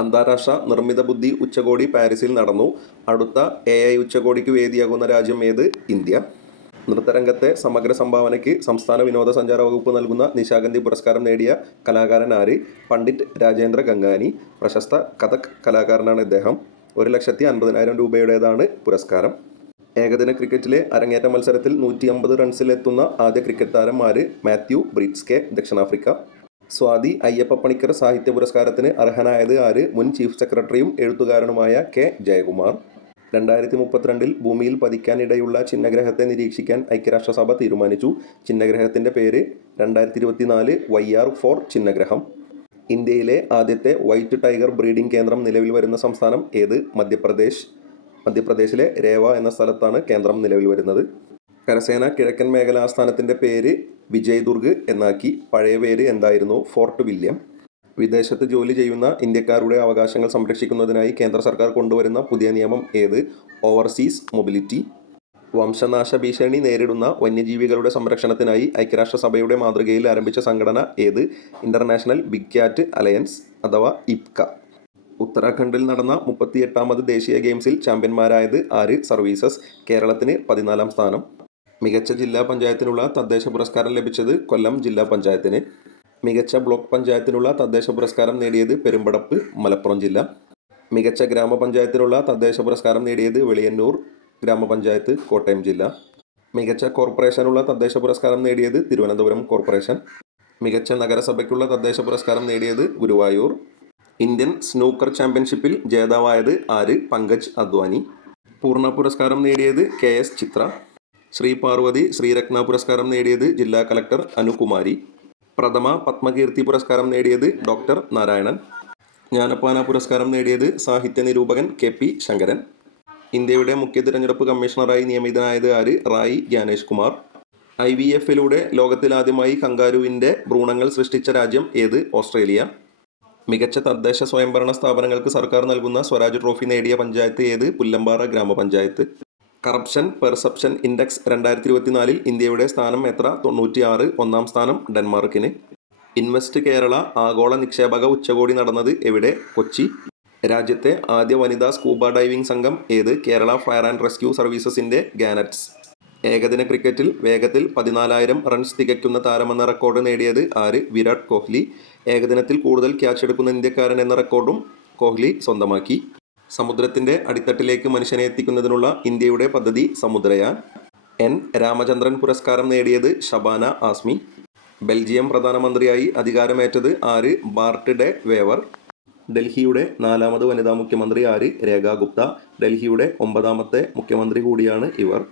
അന്താരാഷ്ട്ര നിർമ്മിത ബുദ്ധി ഉച്ചകോടി പാരീസിൽ നടന്നു. അടുത്ത എ ഐ ഉച്ചകോടിക്ക് വേദിയാകുന്ന രാജ്യം ഏത്? ഇന്ത്യ. നൃത്തരംഗത്തെ സമഗ്ര സംഭാവനയ്ക്ക് സംസ്ഥാന വിനോദസഞ്ചാര വകുപ്പ് നൽകുന്ന നിശാഗന്ധി പുരസ്കാരം നേടിയ കലാകാരൻ ആര്? പണ്ഡിറ്റ് രാജേന്ദ്ര ഗംഗാനി. പ്രശസ്ത കഥക് കലാകാരനാണ് ഇദ്ദേഹം. ഒരു ലക്ഷത്തി അൻപതിനായിരം രൂപയുടേതാണ് പുരസ്കാരം. ഏകദിന ക്രിക്കറ്റിലെ അരങ്ങേറ്റ മത്സരത്തിൽ നൂറ്റി അമ്പത് റൺസിലെത്തുന്ന ആദ്യ ക്രിക്കറ്റ് താരം ആര്? മാത്യു ബ്രീറ്റ്സ്കെ ദക്ഷിണാഫ്രിക്ക. സ്വാതി അയ്യപ്പ പണിക്കർ സാഹിത്യ പുരസ്കാരത്തിന് അർഹനായത് ആര്? മുൻ ചീഫ് സെക്രട്ടറിയും എഴുത്തുകാരനുമായ കെ. ജയകുമാർ. രണ്ടായിരത്തി മുപ്പത്തിരണ്ടിൽ ഭൂമിയിൽ പതിക്കാനിടയുള്ള ചിഹ്നഗ്രഹത്തെ നിരീക്ഷിക്കാൻ ഐക്യരാഷ്ട്രസഭ തീരുമാനിച്ചു. ചിഹ്നഗ്രഹത്തിന്റെ പേര് രണ്ടായിരത്തി ഇരുപത്തിനാല് വൈ ആർ ഫോർ ചിഹ്നഗ്രഹം. ഇന്ത്യയിലെ ആദ്യത്തെ വൈറ്റ് ടൈഗർ ബ്രീഡിംഗ് കേന്ദ്രം നിലവിൽ വരുന്ന സംസ്ഥാനം ഏത്? മധ്യപ്രദേശ്. മധ്യപ്രദേശിലെ രേവ എന്ന സ്ഥലത്താണ് കേന്ദ്രം നിലവിൽ വരുന്നത്. കരസേന കിഴക്കൻ മേഖലാ ആസ്ഥാനത്തിന്റെ പേര് വിജയ് ദുർഗ് എന്നാക്കി പഴയ പേര് എന്തായിരുന്നു? Fort William. വിദേശത്ത് ജോലി ചെയ്യുന്ന ഇന്ത്യക്കാരുടെ അവകാശങ്ങൾ സംരക്ഷിക്കുന്നതിനായി കേന്ദ്ര സർക്കാർ കൊണ്ടുവരുന്ന പുതിയ നിയമം ഏത്? Overseas mobility. വംശനാശ ഭീഷണി നേരിടുന്ന വന്യജീവികളുടെ സംരക്ഷണത്തിനായി ഐക്യരാഷ്ട്രസഭയുടെ മാതൃകയിൽ ആരംഭിച്ച സംഘടന ഏത്? ഇന്റർനാഷണൽ ബിഗ് ക്യാറ്റ് അലയൻസ് അഥവാ ഇപ്ക ഉത്തരാഖണ്ഡിൽ നടന്ന മുപ്പത്തിയെട്ടാമത് ദേശീയ ഗെയിംസിൽ ചാമ്പ്യന്മാരായത് ആര്? സർവീസസ് കേരളത്തിന് പതിനാലാം സ്ഥാനം. മികച്ച ജില്ലാ പഞ്ചായത്തിനുള്ള തദ്ദേശ പുരസ്കാരം ലഭിച്ചത് കൊല്ലം ജില്ലാ പഞ്ചായത്തിന്. മികച്ച ബ്ലോക്ക് പഞ്ചായത്തിനുള്ള തദ്ദേശ പുരസ്കാരം നേടിയത് പെരുമ്പടപ്പ് മലപ്പുറം ജില്ല. മികച്ച ഗ്രാമപഞ്ചായത്തിനുള്ള തദ്ദേശ പുരസ്കാരം നേടിയത് വെളിയന്നൂർ ഗ്രാമപഞ്ചായത്ത് കോട്ടയം ജില്ല. മികച്ച കോർപ്പറേഷനുള്ള തദ്ദേശ പുരസ്കാരം നേടിയത് തിരുവനന്തപുരം കോർപ്പറേഷൻ. മികച്ച നഗരസഭയ്ക്കുള്ള തദ്ദേശ പുരസ്കാരം നേടിയത് ഗുരുവായൂർ. ഇന്ത്യൻ സ്നൂക്കർ ചാമ്പ്യൻഷിപ്പിൽ ജേതാവായത് ആര്? പങ്കജ് അദ്വാനി. പൂർണ പുരസ്കാരം നേടിയത് കെ എസ് ചിത്ര. ശ്രീ പാർവതി ശ്രീരത്ന പുരസ്കാരം നേടിയത് ജില്ലാ കളക്ടർ അനുകുമാരി. പ്രഥമ പത്മകീർത്തി പുരസ്കാരം നേടിയത് ഡോക്ടർ നാരായണൻ. ജ്ഞാനപ്പാന പുരസ്കാരം നേടിയത് സാഹിത്യ നിരൂപകൻ കെ പി ശങ്കരൻ. ഇന്ത്യയുടെ മുഖ്യ തിരഞ്ഞെടുപ്പ് കമ്മീഷണറായി നിയമിതനായത് ആര്? റായി ജ്ഞാനേഷ് കുമാർ. ഐ വി എഫിലൂടെ ലോകത്തിലാദ്യമായി കങ്കാരുവിന്റെ ഭ്രൂണങ്ങൾ സൃഷ്ടിച്ച രാജ്യം ഏത്? ഓസ്ട്രേലിയ. മികച്ച തദ്ദേശ സ്വയംഭരണ സ്ഥാപനങ്ങൾക്ക് സർക്കാർ നൽകുന്ന സ്വരാജ് ട്രോഫി നേടിയ പഞ്ചായത്ത് ഏത്? പുല്ലമ്പാറ ഗ്രാമപഞ്ചായത്ത്. കറപ്ഷൻ പെർസെപ്ഷൻ ഇൻഡെക്സ് രണ്ടായിരത്തി ഇരുപത്തിനാലിൽ ഇന്ത്യയുടെ സ്ഥാനം എത്ര? തൊണ്ണൂറ്റിയാറ്. ഒന്നാം സ്ഥാനം ഡെൻമാർക്കിന്. ഇൻവെസ്റ്റ് കേരള ആഗോള നിക്ഷേപക ഉച്ചകോടി നടന്നത് എവിടെ? കൊച്ചി. രാജ്യത്തെ ആദ്യ വനിതാ സ്കൂബ ഡൈവിംഗ് സംഘം ഏത്? കേരള ഫയർ ആൻഡ് റെസ്ക്യൂ സർവീസസിന്റെ ഗാനറ്റ്സ്. ഏകദിന ക്രിക്കറ്റിൽ വേഗത്തിൽ പതിനാലായിരം റൺസ് തികയ്ക്കുന്ന താരമെന്ന റെക്കോർഡ് നേടിയത് ആര്? വിരാട് കോഹ്ലി. ഏകദിനത്തിൽ കൂടുതൽ ക്യാച്ച് എടുക്കുന്ന ഇന്ത്യക്കാരൻ എന്ന റെക്കോർഡും കോഹ്ലി സ്വന്തമാക്കി. സമുദ്രത്തിന്റെ അടിത്തട്ടിലേക്ക് മനുഷ്യനെ എത്തിക്കുന്നതിനുള്ള ഇന്ത്യയുടെ പദ്ധതി സമുദ്രയാൻ. എൻ. രാമചന്ദ്രൻ പുരസ്കാരം നേടിയത് ഷബാന ആസ്മി. ബെൽജിയം പ്രധാനമന്ത്രിയായി അധികാരമേറ്റത് ആര്? Bart De Wever. ഡൽഹിയുടെ നാലാമത് വനിതാ മുഖ്യമന്ത്രി ആര്? രേഖ ഗുപ്ത. ഡൽഹിയുടെ ഒമ്പതാമത്തെ മുഖ്യമന്ത്രി കൂടിയാണ് ഇവർ.